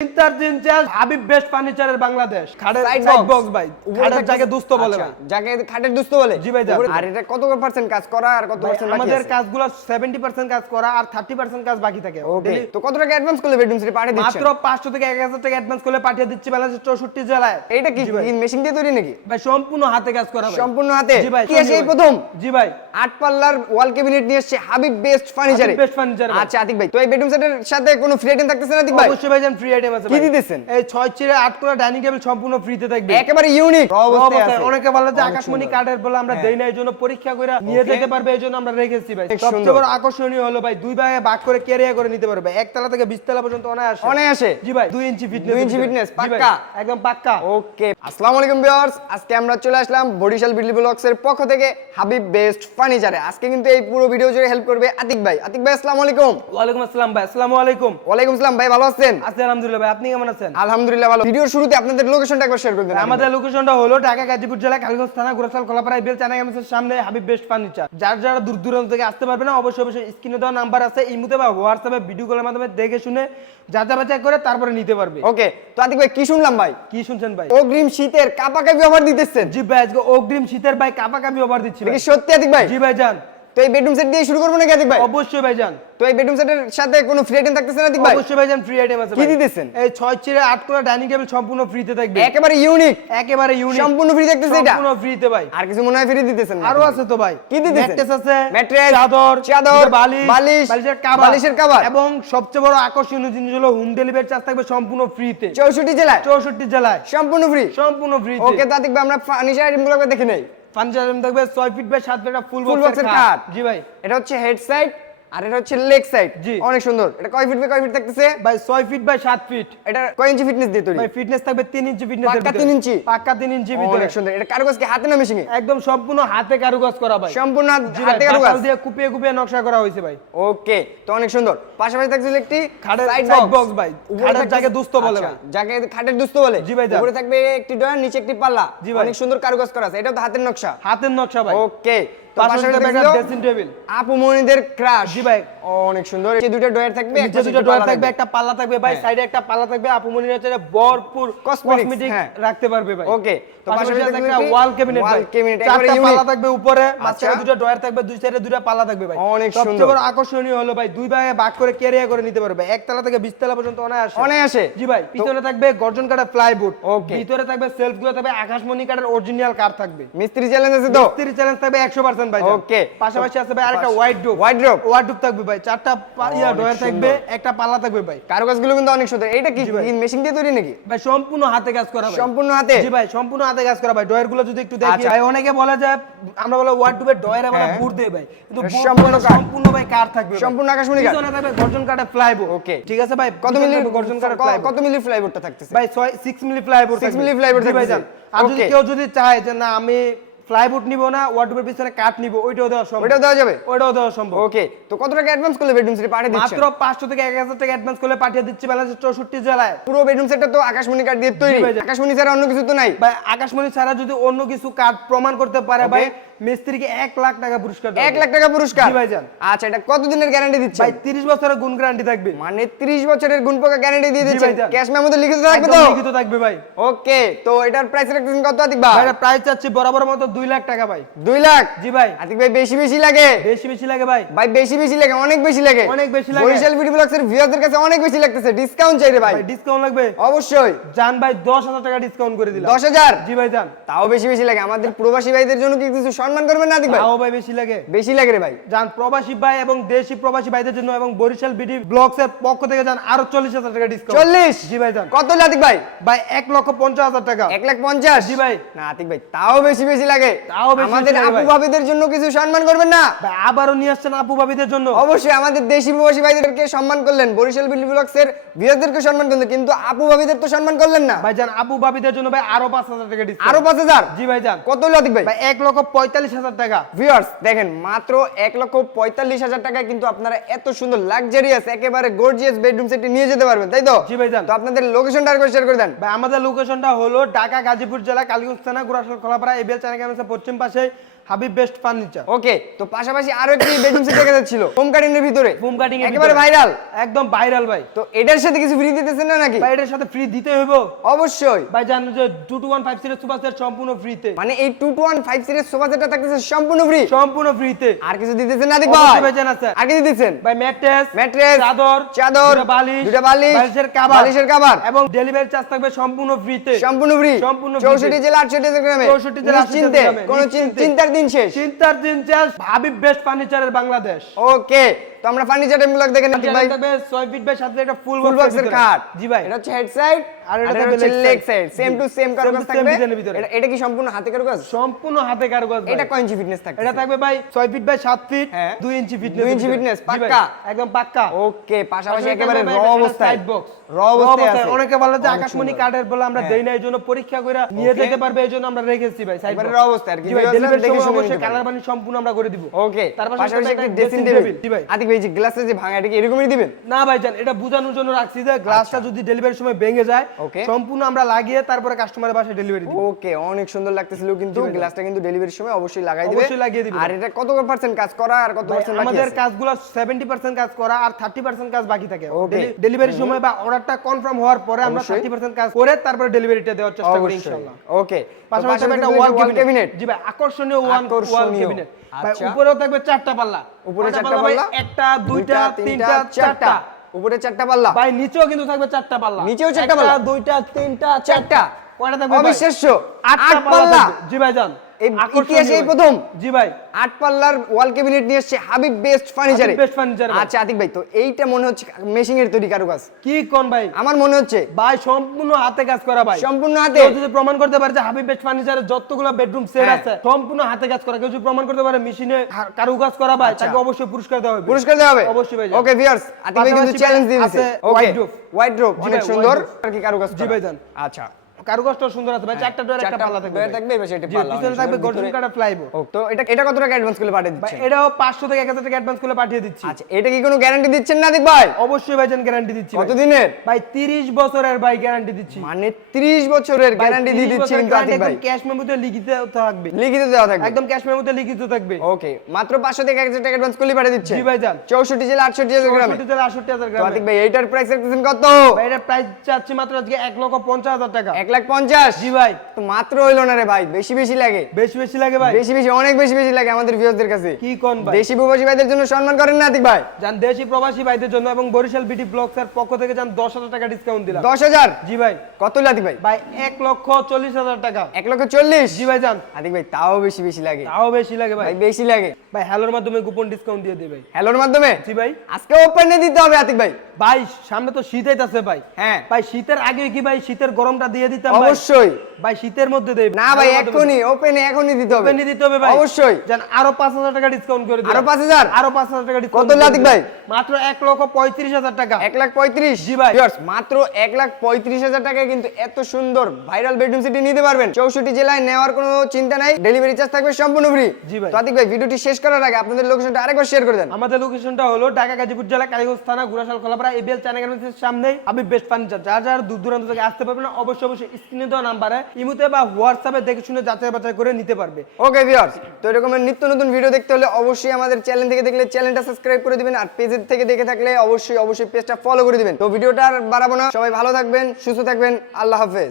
তিনটার তিন চার হাবিব বেস্ট ফার্নিচারের বাংলাদেশ। খাটের সাইড বক্স ভাই। খাটের থাকতেছে- যাকে বলে আচ্ছা, ভাই। যাকে খাটের দুস্থ বলে? জি ভাই, আর এটা কত পার্সেন্ট কাজ করা আর কত পার্সেন্ট আমাদের কাজগুলো 70% কাজ করা আর 30% কাজ বাকি থাকে। ওকে তো কত টাকা অ্যাডভান্স করলে বেডরুম সেট পাঠিয়ে দিচ্ছেন? মাত্র 500 থেকে 1000 টাকা অ্যাডভান্স করে পাঠিয়ে দিচ্ছি বাংলাদেশের 64 জেলায়। এইটা কি? মেশিন দিয়ে তৈরি নাকি? ভাই সম্পূর্ণ হাতে কাজ করা ভাই। সম্পূর্ণ হাতে? জি ভাই কি এই প্রথম? জি ভাই। আট পাল্লার ওয়াল ক্যাবিনেট নিয়ে এসেছে হাবিব বেস্ট ফার্নিচারে Furniture ভাই। আচ্ছা আতিক ভাই তো এই বেডরুম সেটের সাথে কোনো ফ্রি আইটেম থাকতেছে না আতিক ভাই? অবশ্যই ভাই ফ্রি আইটেম আছে কি দিতেছেন? এই 6 চিরে 8 করে ডাইনিং টেবিল সম্পূর্ণ ফ্রিতে থাকবে। একেবারে ইউনিক অবস্থায় অনেকে বলে যে আকাশমণি সুন্দর। বলে আমরা। দেই না এই পরীক্ষা করে নিয়ে যেতে পারবে এই আমরা রেখেছি ভাই। সবচেয়ে বড় আকর্ষণীয় হলো ভাই দুই ভাগে ভাগ করে কেরিয়া করে নিতে পারবে। একতলা থেকে বিশতলা পর্যন্ত অনায়াসে। অনায়াসে। জি ভাই 2 ইঞ্চি ফিটনেস দুই ইঞ্চি fitness, পাক্কা? একদম পাক্কা। ওকে আসসালামু আলাইকুম ভিউয়ার্স আজকে আমরা চলে আসলাম বরিশাল ব্লগস এর পক্ষ থেকে হাবিব বেস্ট ফার্নিচারে আজকে কিন্তু এই পুরো ভিডিও জুড়ে হেল্প করবে আতিক ভাই। আতিক ভাই আসসালামু আলাইকুম। ওয়ালাইকুম আসসালাম ভাই আসসালামু আলাইকুম। আসসালাম ভাই ভালো আছেন? আছি আলহামদুলিল্লাহ ভাই আপনি কেমন আছেন? আলহামদুলিল্লাহ ভালো। ভিডিওর শুরুতে আপনাদের লোকেশনটা একবার শেয়ার করে দিন আমাদের লোকেশনটা হলো ঢাকা গাজীপুর জেলা কালীগঞ্জ থানা গোরাসাল কলাপাড়া বেল চানা সামনে হাবিব বেস্ট ফার্নিচার যার যারা দূর দূরান্ত থেকে আসতে পারবে না অবশ্যই অবশ্যই স্ক্রিনে দেওয়া নাম্বার আছে ইমুতে বা হোয়াটসঅ্যাপে ভিডিও কলের মাধ্যমে দেখে শুনে যাচা করে তারপরে নিতে পারবে। ওকে তো আতিক ভাই কি শুনলাম ভাই? কি শুনছেন ভাই? অগ্রিম শীতের কাপাকাপি অফার দিতেছেন। জি ভাই আজকে অগ্রিম শীতের ভাই কাপা কাপি অফার দিচ্ছি। সত্যি আতিক ভাই? জি ভাই যান তো এই বেডরুম সেট দিয়ে শুরু করব নাকি আতিক ভাই? অবশ্যই ভাই যান তো এই বেডরুম সেটের সাথে কোনো ফ্রি আইটেম থাকতেছে না আতিক ভাই? অবশ্যই ভাই যান ফ্রি আইটেম আছে কি। দিতেছেন? এই ছয় চিরে আট করে ডাইনিং টেবিল সম্পূর্ণ ফ্রিতে থাকবে। একেবারে ইউনিক একেবারে ইউনিক সম্পূর্ণ ফ্রি থাকতেছে এটা? সম্পূর্ণ ফ্রিতে ভাই। আর কিছু মনে হয় ফ্রি দিতেছেন না আরও আছে তো ভাই। কি দিতেছেন? ম্যাট্রেস আছে ম্যাট্রেস, চাদর চাদর, বালিশ বালিশ, বালিশের কভার বালিশের cover। এবং সবচেয়ে বড় আকর্ষণীয় জিনিস হলো হোম ডেলিভারি চার্জ থাকবে সম্পূর্ণ ফ্রিতে চৌষট্টি জেলায়? চৌষট্টি জেলায়। সম্পূর্ণ ফ্রি সম্পূর্ণ ফ্রিতে ওকে তো আতিক ভাই আমরা ফার্নিচার আইটেমগুলো দেখে নেই। ফার্নিচার থাকবে ছয় ফিট বাই সাত ফিট ফুল বক্সের কাট খাট জি ভাই। এটা হচ্ছে হেডসেট আর এটা হচ্ছে লেগ সাইড জি। অনেক সুন্দর। এটা কয় ফিট বাই কয় ফিট থাকতেছে? ভাই ছয় ফিট বাই সাত ফিট এটা কয় ইঞ্চি ফিটনেস দিয়ে তৈরি? ভাই ফিটনেস থাকবে তিন ইঞ্চি ফিটনেস পাক্কা তিন ইঞ্চি? পাক্কা তিন ইঞ্চি ভিতরে অনেক সুন্দর। এটা কারুকাজ কি হাতে না মেশিনে একদম সম্পূর্ণ হাতে কারুকাজ করা ভাই। সম্পূর্ণ হাত- কারুকাজ। দিয়ে কুপিয়ে কুপিয়ে নকশা করা হয়েছে ভাই। ওকে তো অনেক সুন্দর। পাশাপাশি থাকছে একটি খাটের সাইড বক্স ভাই। খাটের যাকে দুস্থ বলে ভাই। যাকে খাটের দুস্থ বলে। জি ভাই, উপরে থাকবে একটি ডয়ার নিচে একটি পাল্লা। অনেক সুন্দর কারুকাজ করা আছে। এটা তো হাতের নকশা। হাতের নকশা ভাই। ওকে তো পাশাপাশি পাশাপাশি থাকবে থাকছিল ড্রেসিং টেবিল আপু মনিদের ক্রাশ জি ভাই। অনেক সুন্দর। এই দুটো ডয়ার থাকবে নিচে দুটো ডয়ার থাকবে একটা পাল্লা থাকবে ভাই। সাইডে একটা পাল্লা থাকবে। আপুমনির হচ্ছে ভরপুর কসমেটিক। রাখতে পারবে ভাই। ওকে তো পাশাপাশি পাশাপাশি থাকবে থাকবে ওয়াল ক্যাবিনেট wall ভাই। cabinet, একেবারে চারটা unique। পাল্লা থাকবে উপরে মাঝখানে। দুটো ডয়ার থাকবে দুই সাইডে দুটো পাল্লা থাকবে ভাই। অনেক সবচেয়ে বড় আকর্ষণীয় হলো ভাই দুই ভাগে ভাগ করে কেরিয়া করে নিতে পারবে। একতলা থেকে বিশতলা পর্যন্ত অনায়াসে। অনায়াসে। জি ভাই পিছনে থাকবে গর্জন কাঠের প্লাইউড. ভিতরে থাকবে সেলফগুলো থাকবে আকাশমণি কাঠের অরিজিনাল কাঠ থাকবে। মিস্ত্রি চ্যালেঞ্জ আছে তো? মিস্ত্রি চ্যালেঞ্জ থাকবে 100% ভাই Okay. পাশাপাশি আছে ভাই আরেকটা white door Wardrobe? White door থাকবে ভাই। চারটা ইয়া ডয়ার থাকবে একটা পাল্লা থাকবে ভাই। কারুকাজগুলো কিন্তু অনেক সুন্দর। এইটা কি। মেশিন দিয়ে তৈরি নাকি? ভাই সম্পূর্ণ হাতে কাজ করা ভাই। সম্পূর্ণ হাতে? জি ভাই সম্পূর্ণ হাতে কাজ করা ভাই। ডয়ারগুলো যদি একটু দেখি। আচ্ছা। ভাই অনেকে বলে যে আমরা বলে ওয়ার্ড ডুবের ডয়ার আমরা হ্যাঁ। দেই ভাই। কিন্তু সম্পূর্ণ সম্পূর্ণ ভাই কাঠ থাকবে সম্পূর্ণ আকাশমণি কাঠ? পিছনে থাকবে গর্জন কাঠের প্লাইবোর্ড Okay. ঠিক আছে ভাই? কত মিলি থাকবে গর্জন কাঠের ক- প্লাইবোর্ড কত মিলি ফ্লাইবোর্ডটা থাকতেছে? ভাই 6 মিলি প্লাইবোর্ড 6 মিলি plywood জি ভাই। আর যদি কেউ যদি চায় যে না আমি প্লাইবোর্ড নিব না ওয়ার্ডরোবের পিছনে কাঠ নিব ওইটাও দেওয়া সম্ভব। ওইটাও দেওয়া যাবে? ওইটাও দেওয়া সম্ভব। ওকে তো কত টাকা অ্যাডভান্স করলে বেডরুম সেট পাঠিয়ে দিচ্ছেন? মাত্র 500 থেকে 1000 টাকা অ্যাডভান্স করলে পাঠিয়ে দিচ্ছি বাংলাদেশের 64 জেলায়। পুরো বেডরুম সেটটা তো আকাশমণি কাঠ দিয়ে তৈরি। আকাশমণি ছাড়া অন্য কিছু তো নাই। ভাই আকাশমণি ছাড়া যদি অন্য কিছু কাঠ প্রমাণ করতে পারে ভাই মিস্ত্রিকে 1 লাখ টাকা পুরস্কার এক হবে। লাখ টাকা পুরস্কার? জি ভাইজান। আচ্ছা এটা কত দিনের গ্যারান্টি দিচ্ছেন? ভাই 30 বছরের গুণ গ্যারান্টি থাকবে। মানে 30 বছরের গুণ পোকা গ্যারান্টি দিয়ে দিচ্ছেন? ক্যাশ মেমোতে লিখিত থাকবে একদম তো? লিখিত থাকবে ভাই। ওকে তো এটার প্রাইস রাখতেছেন কত আতিক ভাই? ভাই প্রাইস চাচ্ছি বরাবর মতো 2 লাখ টাকা ভাই। 2 লাখ? জি ভাই। আতিক ভাই বেশি বেশি লাগে? বেশি বেশি লাগে ভাই। ভাই বেশি বেশি লাগে অনেক বেশি লাগে। অনেক বেশি লাগে। বরিশাল ভিডিও ভিউয়ারদের কাছে অনেক বেশি লাগতেছে। ডিসকাউন্ট চাই রে ভাই। ডিসকাউন্ট লাগবে? অবশ্যই। জান ভাই 10000 টাকা ডিসকাউন্ট করে দিলাম। 10000 জি ভাই জান তাও বেশি বেশি লাগে। আমাদের প্রবাসী ভাইদের জন্য কি কিছু সম্মান করবেন না আতিক ভাই? তাও ভাই বেশি লাগে। বেশি লাগে রে ভাই। যান প্রবাসী ভাই এবং দেশি প্রবাসী ভাইদের জন্য এবং বরিশাল বিডি ব্লগস এর পক্ষ থেকে যান আরও 40000 টাকা ডিসকাউন্ট 40 জি ভাই যান। কত আতিক ভাই? ভাই 1 লক্ষ 50000 টাকা। এক লাখ পঞ্চাশ? জি ভাই। না আতিক ভাই তাও বেশি বেশি লাগে। তাও আমাদের আপু ভাবিদের জন্য কিছু সম্মান করবেন না? আবারও নিয়ে আসছেন আপু ভাবিদের জন্য। অবশ্যই আমাদের দেশি প্রবাসী ভাইদেরকে সম্মান করলেন। বরিশাল বিলি ভিউয়ারদেরকে সম্মান করলেন কিন্তু আপু ভাবিদের তো সম্মান করলেন না। আপু ভাবিদের জন্য ভাই আরও 5000 টাকা ডিসকাউন্ট আরও পাঁচ হাজার? জি ভাই যান কত হলো আতিক ভাই? ভাই 1 লক্ষ 45000 টাকা। ভিউয়ার্স দেখেন মাত্র লক্ষ টাকায় কিন্তু আপনারা এত সুন্দর লাক্সারিয়াস একেবারে গর্জিয়াস বেডরুম সেটটি নিয়ে যেতে পারবেন তাই তো? জি ভাইজান। তো আপনাদের লোকেশনটা আরেকবার শেয়ার করে দেন। ভাই আমাদের লোকেশনটা হলো ঢাকা গাজীপুর জেলা কালীগঞ্জ থানা গুরাশাল খোলাপাড়া এবিএল চায়না ক্যামেসের পশ্চিম পাশে হাবিব বেস্ট ফার্নিচার ওকে তো পাশাপাশি আরও একটি বেডরুম সেট দেখা যাচ্ছিল হোম কাটিং এর ভিতরে। বুম কাটিং একেবারে ভাইরাল একদম ভাইরাল ভাই। তো এটার সাথে কিছু ফ্রি দিতেছেন না নাকি? ভাই এটার সাথে ফ্রি দিতে হইব। অবশ্যই। ভাই জানেন যে two two one five series super set সম্পূর্ণ ফ্রিতে মানে এই two two one five series sofa সেটটা থাকতেছে সম্পূর্ণ ফ্রি সম্পূর্ণ ফ্রিতে আর কিছু দিতেছেন না দেখ ভাই? জানা স্যার। আর কিছু দিতেছেন? ভাই ম্যাট্রেস ম্যাট্রেস চাদর চাদর বালিশ দুটো বালিশ বালিশের কভার বালিশের কভার এবং ডেলিভারি চার্জ থাকবে সম্পূর্ণ ফ্রিতে সম্পূর্ণ ফ্রি সম্পূর্ণ free চৌষট্টি তে। জেলা আটষট্টি গ্রামে। 64 জেলা 68 গ্রামে, কোনো চিন্তার দিন শেষ। চিন্তার দিন শেষ। হাবিব বেস্ট ফার্নিচারের বাংলাদেশ। ওকে তো আমরা ফার্নিচার দেখেন নাকি ভাই। থাকবে 6 ফিট বাই 7 ফিট একটা ফুল বক্সের কাট জি ভাই। এটা হচ্ছে হেড সাইড আর এটা হচ্ছে leg side same to same কারুকাজ থাকবে। এটা- এটা কি সম্পূর্ণ হাতে কারুকাজ? সম্পূর্ণ হাতে কারুকাজ এটা কয় ইঞ্চি ফিটনেস থাকবে এটা থাকবে ভাই 6 feet by 7 feet. 2 inch fitness inch fitness, পাক্কা? একদম পাক্কা। ওকে পাশাপাশি একেবারে র অবস্থায় side box। র অবস্থায় আছে। অনেকে বলে যে আকাশমণি। কার্ডের বলে আমরা হ্যাঁ। দেই না এই জন্য পরীক্ষা করে নিয়ে যেতে পারবে এই জন্য আমরা রেখেছি ভাই সাইড একবারে র অবস্থায় আর কি, দেখে শুনে কালার বানি সম্পূর্ণ আমরা করে দিব। ওকে তার পাশাপাশি পাশাপাশি একটা একটা ড্রেসিং টেবিল জি ভাই যে গ্লাসে যে ভাঙা এটা কি এরকমই দিবেন? না ভাই জান এটা বোঝানোর জন্য রাখছি যে গ্লাসটা যদি ডেলিভারির সময় ভেঙে যায় আচ্ছা। সম্পূর্ণ আমরা লাগিয়ে তারপরে কাস্টমারের বাসায় ডেলিভারি দিব। ওকে অনেক সুন্দর লাগতেছিল কিন্তু গ্লাসটা কিন্তু ডেলিভারির সময় অবশ্যই লাগাই দিবে। অবশ্যই লাগিয়ে দিবে। আর এটা কত পার্সেন্ট কাজ করা আর কত পার্সেন্ট বাকি আমাদের কাজগুলো 70% কাজ করা আর 30% কাজ বাকি থাকে। ডেলিভারির সময় বা অর্ডারটা কনফার্ম হওয়ার পরে আমরা 30% কাজ করে তারপরে ডেলিভারিটা দেওয়ার চেষ্টা করি ইনশাআল্লাহ। ওকে। পাশাপাশি একটা ওয়াল ক্যাবিনেট জি ভাই আকর্ষণীয় ওয়াল ওয়াল ক্যাবিনেট ভাই আচ্ছা। উপরেও থাকবে চারটা পাল্লা। উপরে চারটা পাল্লা একটা দুইটা তিনটা চারটা। উপরে চারটা পাল্লা। ভাই নিচেও কিন্তু থাকবে চারটা পাল্লা। নিচেও চারটা পাল্লা? দুইটা তিনটা চারটা। কয়টা থাকবে অবশেষ অবিশ্বাস্য। আটটা আট পাল্লা। পাল্লা জি ভাই জান এই ইতিহাসে এই প্রথম। জি ভাই। আট পাল্লার ওয়াল ক্যাবিনেট নিয়ে এসেছে হাবিব বেস্ট ফার্নিচারে হাবিব Best আচ্ছা আতিক ভাই তো এইটা মনে হচ্ছে মেশিং এর তৈরি কারুকাজ? কি কোন ভাই? আমার মনে হচ্ছে। ভাই সম্পূর্ণ হাতে কাজ করা ভাই। সম্পূর্ণ হাতে। যদি প্রমাণ করতে পারে যে হাবিব বেস্ট ফার্নিচারের যতগুলো বেডরুম সেট হ্যাঁ। আছে সম্পূর্ণ হাতে কাজ করা। কেউ যদি প্রমাণ করতে পারে মেশিনে কারুকাজ করা ভাই আচ্ছা। তাকে অবশ্যই পুরস্কার দেওয়া হবে। পুরস্কার দেওয়া হবে? অবশ্যই ভাই ওকে ভিউয়ার্স আতিক ভাই কিন্তু চ্যালেঞ্জ দিয়ে দিয়েছে। ওকে। হোয়াইট অনেক সুন্দর। আর কি কারুকাজ জি ভাই জান। আচ্ছা। কারুকাজটা সুন্দর আছে ভাই চারটা ডোর একটা পাল্লা থাকবে। থাকবে, এবার সেটা পাল্লা, পিছনে থাকবে গর্জন কাটা ফ্লাইবো তো এটা এটা কত টাকা অ্যাডভান্স করে পাঠিয়ে দিচ্ছেন? এটাও 500 থেকে 1000 টাকা অ্যাডভান্স করে পাঠিয়ে দিচ্ছি। আচ্ছা এটা কি কোনো গ্যারান্টি দিচ্ছেন না আতিক ভাই অবশ্যই ভাই জান গ্যারান্টি দিচ্ছি ভাই। কতদিনের? ভাই 30 বছরের ভাই গ্যারান্টি দিচ্ছি। মানে 30 বছরের গ্যারান্টি দিয়ে দিচ্ছি কিন্তু আতিক ভাই। ক্যাশ মেমোতে লিখিত থাকবে। লিখিত দেওয়া থাকবে। একদম ক্যাশ মেমোতে লিখিত থাকবে। ওকে মাত্র 500 থেকে 1000 টাকা অ্যাডভান্স করলে পাঠিয়ে দিচ্ছে জি ভাই জান 64 জেলা 68 জেলা গ্রামে। 64 থেকে 68000 তো গ্রাম। আতিক ভাই এইটার প্রাইস রাখতেছেন কত? ভাই এটার প্রাইস চাচ্ছি মাত্র আজকে 1 লক্ষ 50 হাজার টাকা। 1 লাখ 50 জি ভাই। তো মাত্র হইল না রে ভাই বেশি বেশি লাগে। বেশি বেশি লাগে ভাই। বেশি বেশি অনেক বেশি বেশি লাগে আমাদের ভিউয়ারদের কাছে। কি কোন ভাই? দেশি প্রবাসী ভাইদের জন্য সম্মান করেন না আতিক ভাই। জান দেশি প্রবাসী ভাইদের জন্য এবং বরিশাল বিটি ব্লগস এর পক্ষ থেকে জান 10000 টাকা ডিসকাউন্ট দিলাম। 10000 জি ভাই। কত হইল আতিক ভাই? ভাই 1 লক্ষ 40 হাজার টাকা। 1 লক্ষ 40 জি ভাই জান আতিক ভাই তাও বেশি বেশি লাগে। তাও বেশি লাগে ভাই। ভাই বেশি লাগে। ভাই হ্যালোর মাধ্যমে কুপন ডিসকাউন্ট দিয়ে দিই ভাই। হ্যালোর মাধ্যমে? জি ভাই। আজকে ওপেনে দিতে হবে আতিক ভাই। ভাই সামনে তো শীত আইতাছে ভাই। হ্যাঁ। ভাই শীতের আগে কি ভাই শীতের গরমটা দিয়ে দিতাম অবশ্যই। ভাই শীতের মধ্যে দেই। না ভাই এখনই ওপেনে এখনই দিতে হবে। ওপেনই দিতে হবে ভাই। অবশ্যই। জান আরও 5000 টাকা ডিসকাউন্ট করে দিই আরও 5000 আরও 5000 টাকা ডিসকাউন্ট কত লাতিক ভাই? মাত্র 1 লক্ষ 35000 টাকা। এক লাখ পঁয়ত্রিশ? জি ভাই। Viewers, মাত্র এক লাখ পঁয়ত্রিশ হাজার টাকায় কিন্তু এত সুন্দর ভাইরাল বেডরুম সিটি নিতে পারবেন। চৌষট্টি জেলায় নেওয়ার কোনো চিন্তা নাই। ডেলিভারি চার্জ থাকবে সম্পূর্ণ ফ্রি জি ভাই। তাতিক ভাই ভিডিওটি শেষ করার আগে আপনাদের লোকেশনটা আরেকবার শেয়ার করে দেন। আমাদের লোকেশনটা হলো ঢাকা গাজীপুর জেলা কালীগঞ্জ থানা গুরাশাল কলাপাড়া এবিএল চায়না গার্মেন্টসের সামনে আমি বেস্ট ফার্নিচার যারা যারা দূর দূরান্ত থেকে আসতে পারবে না, অবশ্যই অবশ্যই স্ক্রিনে দেওয়া নাম্বারে ইমুতে বা হোয়াটসঅ্যাপে দেখে শুনে যাচাই বাছাই করে নিতে পারবে। ওকে ভিউয়ার্স তো নিত্য নতুন ভিডিও দেখতে হলে অবশ্যই আমাদের চ্যানেল থেকে দেখলে চ্যানেলটা সাবস্ক্রাইব করে দিবেন আর পেজের থেকে দেখে থাকলে অবশ্যই অবশ্যই পেজটা ফলো করে দিবেন। তো ভিডিওটা আর বাড়াবো না। সবাই ভালো থাকবেন, সুস্থ থাকবেন, আল্লাহ হাফেজ।